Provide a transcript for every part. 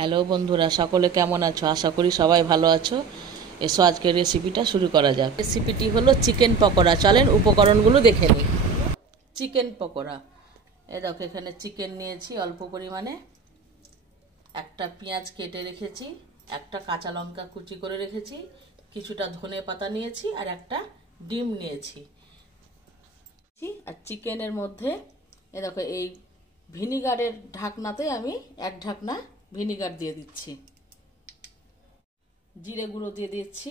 Hello বন্ধুরা, সকলে কেমন আছো? আশা করি সবাই ভালো আছো। এসো আজকের রেসিপিটা শুরু করা যাক। রেসিপিটি হলো চিকেন পকোড়া। চলেন উপকরণগুলো দেখে নিই। চিকেন পকোড়া, দেখো এখানে চিকেন নিয়েছি অল্প পরিমাণে, একটা পেঁয়াজ কেটে রেখেছি, একটা কাঁচা লঙ্কা কুচি করে রেখেছি, কিছুটা ধনে পাতা নিয়েছি আর একটা ডিম নিয়েছি। আর চিকেনের মধ্যে দেখো এই ভিনিগারের ঢাকনাতে আমি এক ঢাকনা ভিনিগার দিয়ে দিচ্ছি। জিরে গুঁড়ো দিয়ে দিচ্ছি,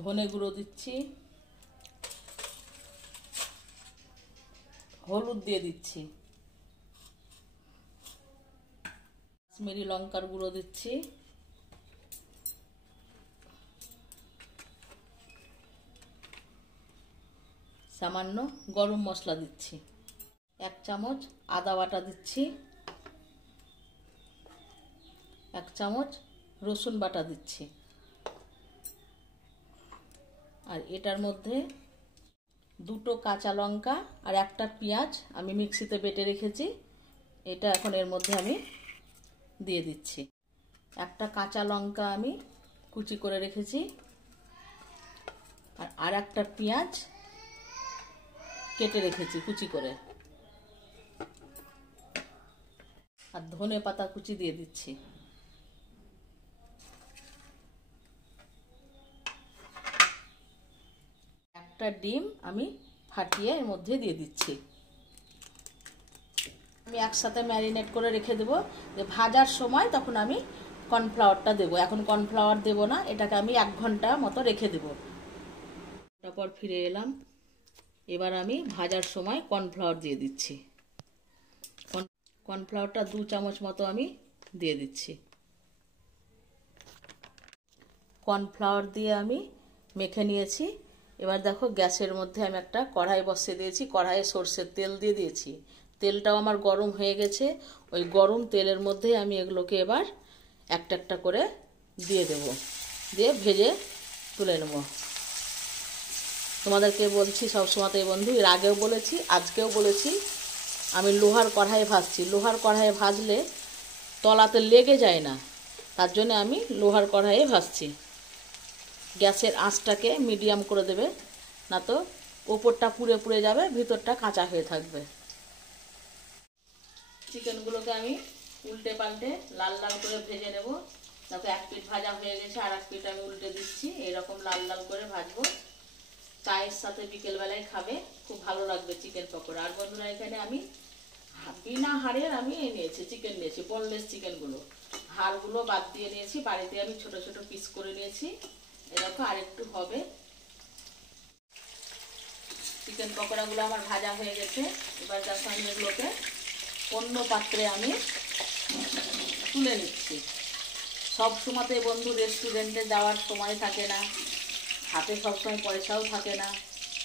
ধনে গুঁড়ো দিচ্ছি, হলুদ দিয়ে দিচ্ছি, কাশ্মীরি লঙ্কার গুঁড়ো দিচ্ছি, সামান্য গরম মশলা দিচ্ছি, এক চামচ আদা বাটা দিচ্ছি, এক চামচ রসুন বাটা দিচ্ছি। আর এটার মধ্যে দুটো কাঁচা লঙ্কা আর একটা পেঁয়াজ আমি মিক্সিতে বেটে রেখেছি, এটা এখন এর মধ্যে আমি দিয়ে দিচ্ছি। একটা কাঁচা লঙ্কা আমি কুচি করে রেখেছি আর একটা পেঁয়াজ কেটে রেখেছি কুচি করে, আর ধনে পাতা কুচি দিয়ে দিচ্ছি। একটা ডিম আমি ফাটিয়ে এর মধ্যে দিয়ে দিচ্ছি। আমি একসাথে ম্যারিনেট করে রেখে দেবো, যে ভাজার সময় তখন আমি কর্নফ্লাওয়ারটা দেবো। এখন কর্নফ্লাওয়ার দেবো না, এটাকে আমি 1 ঘন্টা মতো রেখে দেবো। তারপর ফিরে এলাম, এবার আমি ভাজার সময় কর্নফ্লাওয়ার দিয়ে দিচ্ছি। কর্নফ্লাওয়ারটা 2 চামচ মতো আমি দিয়ে দিচ্ছি। কর্নফ্লাওয়ার দিয়ে আমি মেখে নিয়েছি। এবার দেখো গ্যাসের মধ্যে আমি একটা কড়াই বসিয়ে দিয়েছি, কড়াইয়ে সরষের তেল দিয়ে দিয়েছি। তেলটাও আমার গরম হয়ে গেছে, ওই গরম তেলের মধ্যে আমি এগুলোকে এবার একটা একটা করে দিয়ে দেব, দিয়ে ভেজে তুলে নেব। তোমাদেরকে বলছি সবসময়তেই বন্ধু, এর আগেও বলেছি আজকেও বলেছি, আমি লোহার কড়াইয়ে ভাজছি। লোহার কড়াইয়ে ভাজলে তলাতে লেগে যায় না, তার জন্য আমি লোহার কড়াইয়ে ভাজছি। গ্যাসের আঁচটাকে মিডিয়াম করে দেবে, না তো ওপরটা পুড়ে পুড়ে যাবে, ভিতরটা কাঁচা হয়ে থাকবে। চিকেনগুলোকে আমি উল্টে পাল্টে লাল লাল করে ভেজে নেব। দেখো এক পিঠ ভাজা হয়ে গেছে, আর এক পিঠ আমি উল্টে দিচ্ছি। এরকম লাল লাল করে ভাজবো, চায়ের সাথে বিকেলবেলায় খাবে, খুব ভালো লাগবে চিকেন পকোড়া। আর বন্ধুরা এখানে আমি বিনা হাড়ের আমি নিয়েছি চিকেন, নিয়েছি বোনলেস চিকেনগুলো, হাড়গুলো বাদ দিয়ে নিয়েছি। বাড়িতে আমি ছোট ছোট পিস করে নিয়েছি। এরকম আরেকটু হবে। চিকেন পকোড়াগুলো আমার ভাজা হয়ে গেছে। এবার দেখো আমি এগুলোকে অন্য পাত্রে আমি তুলে নিচ্ছি। সব সময়তে বন্ধু রেস্টুরেন্টে যাওয়ার সময় থাকে না, হাতে সবসময় পয়সাও থাকে না,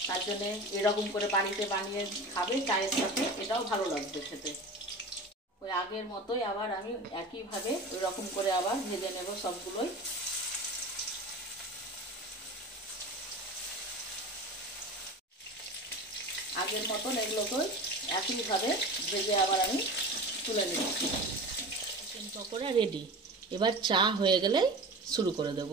তার জন্যে এরকম করে বাড়িতে বানিয়ে খাবে চায়ের সাথে, এটাও ভালো লাগবে খেতে। ওই আগের মতোই আবার আমি একইভাবে ওই রকম করে আবার ভেজে নেব সবগুলোই। আগের মতন এগুলোকেও একইভাবে ভেজে আবার আমি তুলে নিচ্ছি। Chicken pakora ready. এবার চা হয়ে গেলেই শুরু করে দেব।